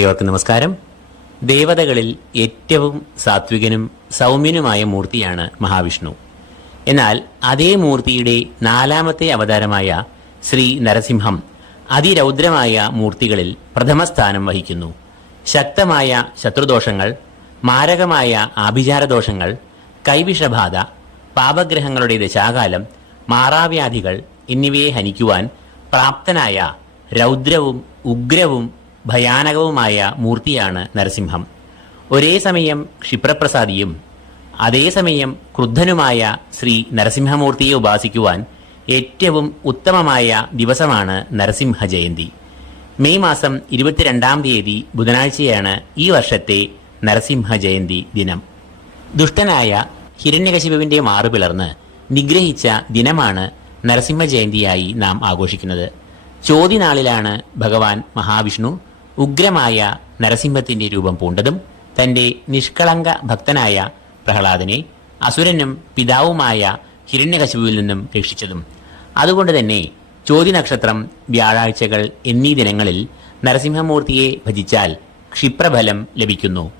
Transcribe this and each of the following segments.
ഏവർക്കും നമസ്കാരം. ദേവതകളിൽ ഏറ്റവും സാത്വികനും സൗമ്യനുമായ മൂർത്തിയാണ് മഹാവിഷ്ണു. എന്നാൽ അതേ മൂർത്തിയുടെ നാലാമത്തെ അവതാരമായ ശ്രീ നരസിംഹം അതിരൗദ്രമായ മൂർത്തികളിൽ പ്രഥമസ്ഥാനം വഹിക്കുന്നു. ശക്തമായ ശത്രുദോഷങ്ങൾ മാരകമായ ആഭിചാരദോഷങ്ങൾ കൈവിഷബാധ പാപഗ്രഹങ്ങളുടെ ദശാകാലം മാറാവ്യാധികൾ എന്നിവയെ ഹനിക്കുവാൻ പ്രാപ്തനായ രൗദ്രവും ഉഗ്രവും ഭയാനകവുമായ മൂർത്തിയാണ് നരസിംഹം. ഒരേ സമയം ക്ഷിപ്രപ്രസാദിയും അതേസമയം ക്രുദ്ധനുമായ ശ്രീ നരസിംഹമൂർത്തിയെ ഉപാസിക്കുവാൻ ഏറ്റവും ഉത്തമമായ ദിവസമാണ് നരസിംഹ ജയന്തി. മെയ് മാസം ഇരുപത്തിരണ്ടാം തീയതി ബുധനാഴ്ചയാണ് ഈ വർഷത്തെ നരസിംഹ ജയന്തി ദിനം. ദുഷ്ടനായ ഹിരണ്യകശിപുവിന്റെ മാറുപിളർന്ന് നിഗ്രഹിച്ച ദിനമാണ് നരസിംഹ ജയന്തിയായി നാം ആഘോഷിക്കുന്നത്. ചോതിനാളിലാണ് ഭഗവാൻ മഹാവിഷ്ണു ഉഗ്രമായ നരസിംഹത്തിന്റെ രൂപം പൂണ്ടതും തന്റെ നിഷ്കളങ്ക ഭക്തനായ പ്രഹ്ലാദനെ അസുരനും പിതാവുമായ ഹിരണ്യകശുവിൽ നിന്നും രക്ഷിച്ചതും. അതുകൊണ്ട് തന്നെ ചോതി നക്ഷത്രം വ്യാഴാഴ്ചകൾ എന്നീ ദിനങ്ങളിൽ നരസിംഹമൂർത്തിയെ ഭജിച്ചാൽ ക്ഷിപ്രഫലം ലഭിക്കുന്നു.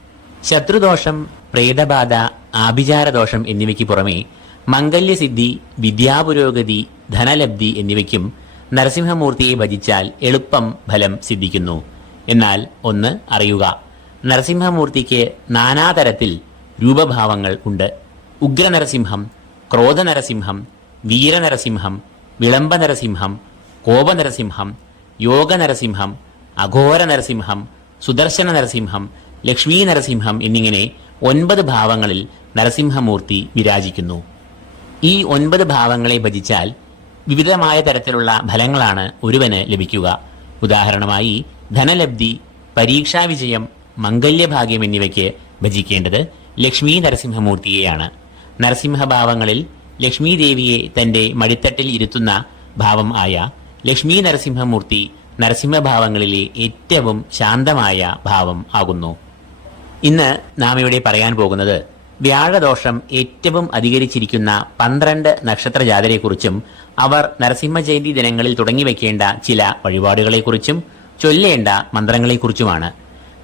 ശത്രുദോഷം പ്രേതബാധ ആഭിചാരദോഷം എന്നിവയ്ക്ക് പുറമെ മംഗല്യസിദ്ധി വിദ്യാപുരോഗതി ധനലബ്ധി എന്നിവയ്ക്കും നരസിംഹമൂർത്തിയെ ഭജിച്ചാൽ എളുപ്പം ഫലം സിദ്ധിക്കുന്നു. എന്നാൽ ഒന്ന് അറിയുക. നരസിംഹമൂർത്തിക്ക് നാനാതരത്തിൽ രൂപഭാവങ്ങൾ ഉണ്ട്. ഉഗ്രനരസിംഹം ക്രോധനരസിംഹം വീരനരസിംഹം വിളംബനരസിംഹം കോപനരസിംഹം യോഗനരസിംഹം അഘോര നരസിംഹം സുദർശന നരസിംഹം ലക്ഷ്മീ നരസിംഹം എന്നിങ്ങനെ ഒൻപത് ഭാവങ്ങളിൽ നരസിംഹമൂർത്തി വിരാജിക്കുന്നു. ഈ ഒൻപത് ഭാവങ്ങളെ ഭജിച്ചാൽ വിവിധമായ തരത്തിലുള്ള ഫലങ്ങളാണ് ഒരുവന് ലഭിക്കുക. ഉദാഹരണമായി ധനലബ്ധി പരീക്ഷാ വിജയം മംഗല്യഭാഗ്യം എന്നിവയ്ക്ക് ഭജിക്കേണ്ടത് ലക്ഷ്മി നരസിംഹമൂർത്തിയെയാണ്. നരസിംഹഭാവങ്ങളിൽ ലക്ഷ്മി ദേവിയെ തന്റെ മടിത്തട്ടിൽ ഇരുത്തുന്ന ഭാവം ആയ ലക്ഷ്മി നരസിംഹമൂർത്തി നരസിംഹഭാവങ്ങളിലെ ഏറ്റവും ശാന്തമായ ഭാവം ആകുന്നു. ഇന്ന് നാം ഇവിടെ പറയാൻ പോകുന്നത് വ്യാഴദോഷം ഏറ്റവും അധികരിച്ചിരിക്കുന്ന പന്ത്രണ്ട് നക്ഷത്ര ജാതരെക്കുറിച്ചും അവർ നരസിംഹ ജയന്തി ദിനങ്ങളിൽ തുടങ്ങി തുടങ്ങിവെക്കേണ്ട ചില വഴിപാടുകളെക്കുറിച്ചും ചൊല്ലേണ്ട മന്ത്രങ്ങളെക്കുറിച്ചുമാണ്.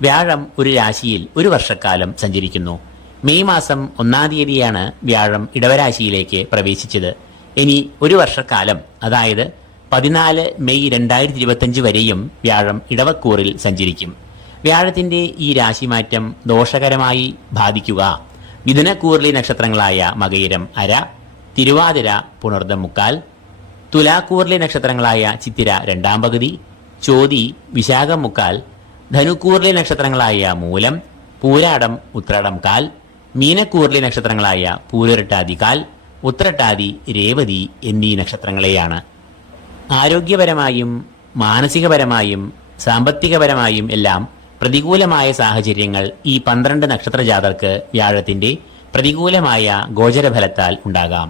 വ്യാഴം ഒരു രാശിയിൽ ഒരു വർഷക്കാലം സഞ്ചരിക്കുന്നു. മെയ് മാസം ഒന്നാം തീയതിയാണ് വ്യാഴം ഇടവരാശിയിലേക്ക് പ്രവേശിച്ചത്. ഇനി ഒരു വർഷക്കാലം അതായത് പതിനാല് മെയ് രണ്ടായിരത്തി ഇരുപത്തഞ്ച് വരെയും വ്യാഴം ഇടവക്കൂറിൽ സഞ്ചരിക്കും. വ്യാഴത്തിന്റെ ഈ രാശിമാറ്റം ദോഷകരമായി ബാധിക്കുക. മിഥുനക്കൂറിലെ നക്ഷത്രങ്ങളായ മകയിരം അര തിരുവാതിര പുണർദം മുക്കാൽ തുലാക്കൂറിലെ നക്ഷത്രങ്ങളായ ചിത്തിര രണ്ടാം പകുതി ചോതി വിശാഖം മുക്കാൽ ധനുക്കൂറിലെ നക്ഷത്രങ്ങളായ മൂലം പൂരാടം ഉത്രാടം കാൽ മീനക്കൂറിലെ നക്ഷത്രങ്ങളായ പൂരൊരട്ടാതി കാൽ ഉത്രട്ടാതി രേവതി എന്നീ നക്ഷത്രങ്ങളെയാണ്. ആരോഗ്യപരമായും മാനസികപരമായും സാമ്പത്തികപരമായും എല്ലാം പ്രതികൂലമായ സാഹചര്യങ്ങൾ ഈ പന്ത്രണ്ട് നക്ഷത്രജാതർക്ക് വ്യാഴത്തിന്റെ പ്രതികൂലമായ ഗോചരഫലത്താൽ ഉണ്ടാകാം.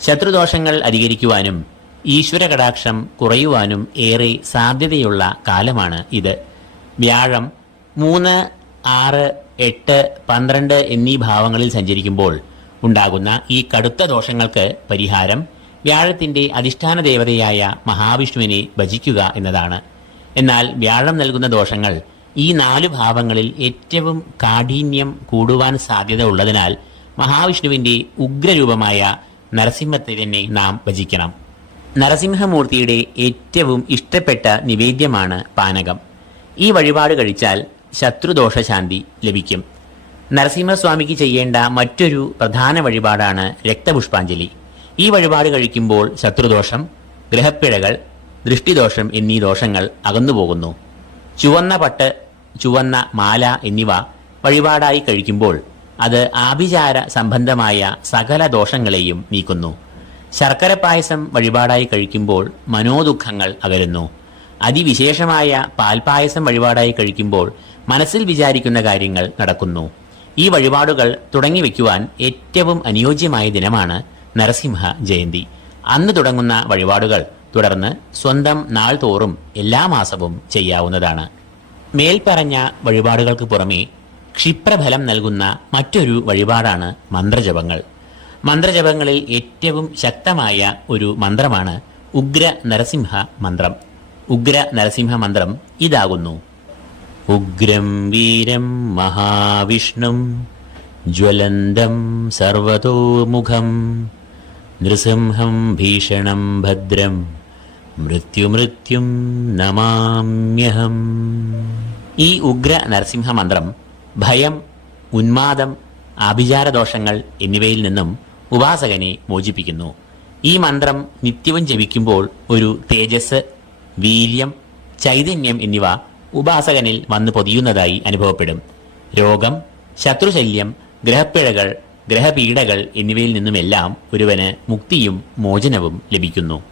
ശത്രുദോഷങ്ങൾ അധികരിക്കുവാനും ഈശ്വര കടാക്ഷം കുറയുവാനും ഏറെ സാധ്യതയുള്ള കാലമാണ് ഇത്. വ്യാഴം മൂന്ന് ആറ് എട്ട് പന്ത്രണ്ട് എന്നീ ഭാവങ്ങളിൽ സഞ്ചരിക്കുമ്പോൾ ഉണ്ടാകുന്ന ഈ കടുത്ത ദോഷങ്ങൾക്ക് പരിഹാരം വ്യാഴത്തിന്റെ അധിഷ്ഠാന ദേവതയായ മഹാവിഷ്ണുവിനെ ഭജിക്കുക എന്നതാണ്. എന്നാൽ വ്യാഴം നൽകുന്ന ദോഷങ്ങൾ ഈ നാല് ഭാവങ്ങളിൽ ഏറ്റവും കാഠിന്യം കൂടുവാൻ സാധ്യത ഉള്ളതിനാൽ മഹാവിഷ്ണുവിന്റെ ഉഗ്രരൂപമായ നരസിംഹത്തെ തന്നെ നാം ഭജിക്കണം. നരസിംഹമൂർത്തിയുടെ ഏറ്റവും ഇഷ്ടപ്പെട്ട നിവേദ്യമാണ് പാനകം. ഈ വഴിപാട് കഴിച്ചാൽ ശത്രുദോഷശാന്തി ലഭിക്കും. നരസിംഹസ്വാമിക്ക് ചെയ്യേണ്ട മറ്റൊരു പ്രധാന വഴിപാടാണ് രക്തപുഷ്പാഞ്ജലി. ഈ വഴിപാട് കഴിക്കുമ്പോൾ ശത്രുദോഷം ഗ്രഹപ്പിഴകൾ ദൃഷ്ടിദോഷം എന്നീ ദോഷങ്ങൾ അകന്നുപോകുന്നു ചുവന്ന പട്ട് ചുവന്ന മാല എന്നിവ വഴിപാടായി കഴിക്കുമ്പോൾ അത് ആഭിചാര സംബന്ധമായ സകല ദോഷങ്ങളെയും നീക്കുന്നു. ശർക്കര പായസം വഴിപാടായി കഴിക്കുമ്പോൾ മനോദുഃഖങ്ങൾ അകലുന്നു. അതിവിശേഷമായ പാൽപായസം വഴിപാടായി കഴിക്കുമ്പോൾ മനസ്സിൽ വിചാരിക്കുന്ന കാര്യങ്ങൾ നടക്കുന്നു. ഈ വഴിപാടുകൾ തുടങ്ങി വയ്ക്കുവാൻ ഏറ്റവും അനുയോജ്യമായ ദിനമാണ് നരസിംഹ ജയന്തി. അന്ന് തുടങ്ങുന്ന വഴിപാടുകൾ തുടർന്ന് സ്വന്തം നാൾ തോറും എല്ലാ മാസവും ചെയ്യാവുന്നതാണ്. മേൽപ്പറഞ്ഞ വഴിപാടുകൾക്ക് പുറമെ ക്ഷിപ്രഫലം നൽകുന്ന മറ്റൊരു വഴിപാടാണ് മന്ത്രജപങ്ങൾ. മന്ത്രജപങ്ങളിൽ ഏറ്റവും ശക്തമായ ഒരു മന്ത്രമാണ് ഉഗ്ര നരസിംഹ മന്ത്രം. ഉഗ്ര നരസിംഹ മന്ത്രം ഇതാകുന്നു. ഉഗ്രം വീരം മഹാവിഷ്ണും ജ്വലന്തം സർവതോമുഖം നൃസിംഹം ഭീഷണം ഭദ്രം മൃത്യുമൃത്യും നമാമ്യഹം. ഈ ഉഗ്ര നരസിംഹ മന്ത്രം ഭയം ഉന്മാദം ആഭിചാരദോഷങ്ങൾ എന്നിവയിൽ നിന്നും ഉപാസകനെ മോചിപ്പിക്കുന്നു. ഈ മന്ത്രം നിത്യവും ജപിക്കുമ്പോൾ ഒരു തേജസ് വീര്യം ചൈതന്യം എന്നിവ ഉപാസകനിൽ വന്നു പൊതിയുന്നതായി അനുഭവപ്പെടും. രോഗം ശത്രുശല്യം ഗ്രഹപ്പിഴകൾ ഗ്രഹപീഡകൾ എന്നിവയിൽ നിന്നുമെല്ലാം ഒരുവന് മുക്തിയും മോചനവും ലഭിക്കുന്നു.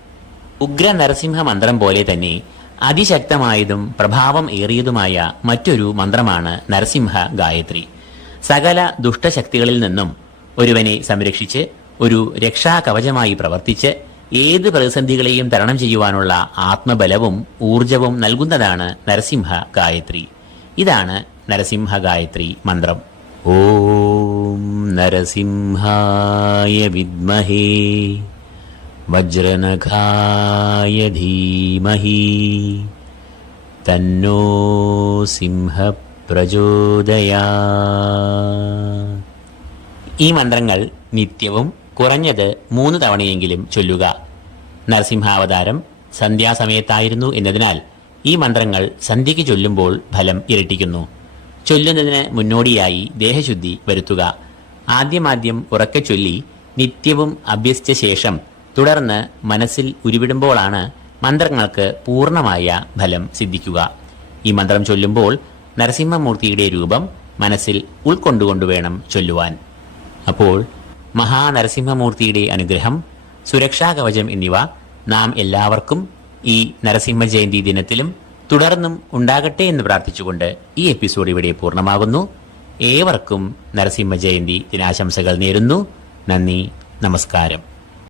ഉഗ്ര നരസിംഹ മന്ത്രം പോലെ തന്നെ അതിശക്തമായതും പ്രഭാവം ഏറിയതുമായ മറ്റൊരു മന്ത്രമാണ് നരസിംഹ ഗായത്രി. സകല ദുഷ്ടശക്തികളിൽ നിന്നും ഒരുവനെ സംരക്ഷിച്ച് ഒരു രക്ഷാകവചമായി പ്രവർത്തിച്ച് ഏത് പ്രതിസന്ധികളെയും തരണം ചെയ്യുവാനുള്ള ആത്മബലവും ഊർജവും നൽകുന്നതാണ് നരസിംഹ ഗായത്രി. ഇതാണ് നരസിംഹ ഗായത്രി മന്ത്രം. ഓം നരസിംഹായ വിദ്മഹേ വജ്രനഖായ ധീമഹി തന്നോ സിംഹ പ്രചോദയാ ഈ മന്ത്രങ്ങൾ നിത്യവും കുറഞ്ഞത് മൂന്ന് തവണയെങ്കിലും ചൊല്ലുക. നരസിംഹാവതാരം സന്ധ്യാസമയത്തായിരുന്നു എന്നതിനാൽ ഈ മന്ത്രങ്ങൾ സന്ധ്യയ്ക്ക് ചൊല്ലുമ്പോൾ ഫലം ഇരട്ടിക്കുന്നു. ചൊല്ലുന്നതിന് മുന്നോടിയായി ദേഹശുദ്ധി വരുത്തുക. ആദ്യമാദ്യം ഉറക്കെ ചൊല്ലി നിത്യവും അഭ്യസിച്ച ശേഷം തുടർന്ന് മനസ്സിൽ ഉരുവിടുമ്പോഴാണ് മന്ത്രങ്ങൾക്ക് പൂർണമായ ഫലം സിദ്ധിക്കുക. ഈ മന്ത്രം ചൊല്ലുമ്പോൾ നരസിംഹമൂർത്തിയുടെ രൂപം മനസ്സിൽ ഉൾക്കൊണ്ടുകൊണ്ടുവേണം ചൊല്ലുവാൻ. അപ്പോൾ മഹാനരസിംഹമൂർത്തിയുടെ അനുഗ്രഹം സുരക്ഷാ കവചം എന്നിവ നാം എല്ലാവർക്കും ഈ നരസിംഹ ജയന്തി ദിനത്തിലും തുടർന്നും ഉണ്ടാകട്ടെ എന്ന് പ്രാർത്ഥിച്ചുകൊണ്ട് ഈ എപ്പിസോഡ് ഇവിടെ പൂർണമാകുന്നു. ഏവർക്കും നരസിംഹ ജയന്തി ദിനാശംസകൾ നേരുന്നു. നന്ദി നമസ്കാരം.